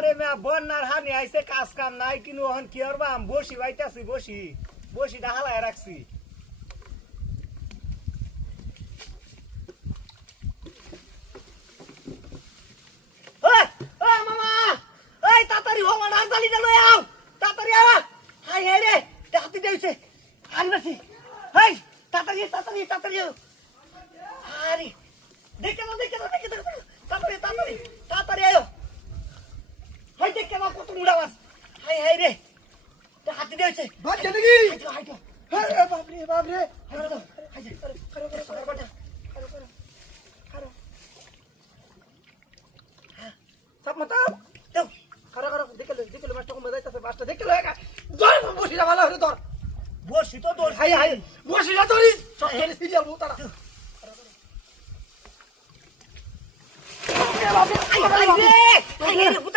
আরে মা বন্যার হানি আইছে কাজ কাম নাই কিনু হন কি করবা আম বসি বাইতাছি বসিটা হালায় রাখছি ওই ওই মামা এই তাড়াতাড়ি হও না জালিটা লই আও তাড়াতাড়ি আ হাই হাই রে হাতি দেইছে আরে বাসি হেই তাড়াতাড়ি আরে দেখে না তাড়াতাড়ি আয়ো হাই দেখে না কত মুড়া আওয়াজ হাই হাই রে হাতি দেইছে বাদ দে নাকি হাইটো আরে বাপ রে হাইটো হাই করো সকাল বাটা করো সব মত দাও করো দেখে লো মাস্টার কম যাইতাছে মাস্টার দেখে লো একা ধর বসিটা ভালো করে ধর বসি তো দোল হাই বসিটা ধরিস সব ধরিস সিরিয়াল বউ তারা আই রে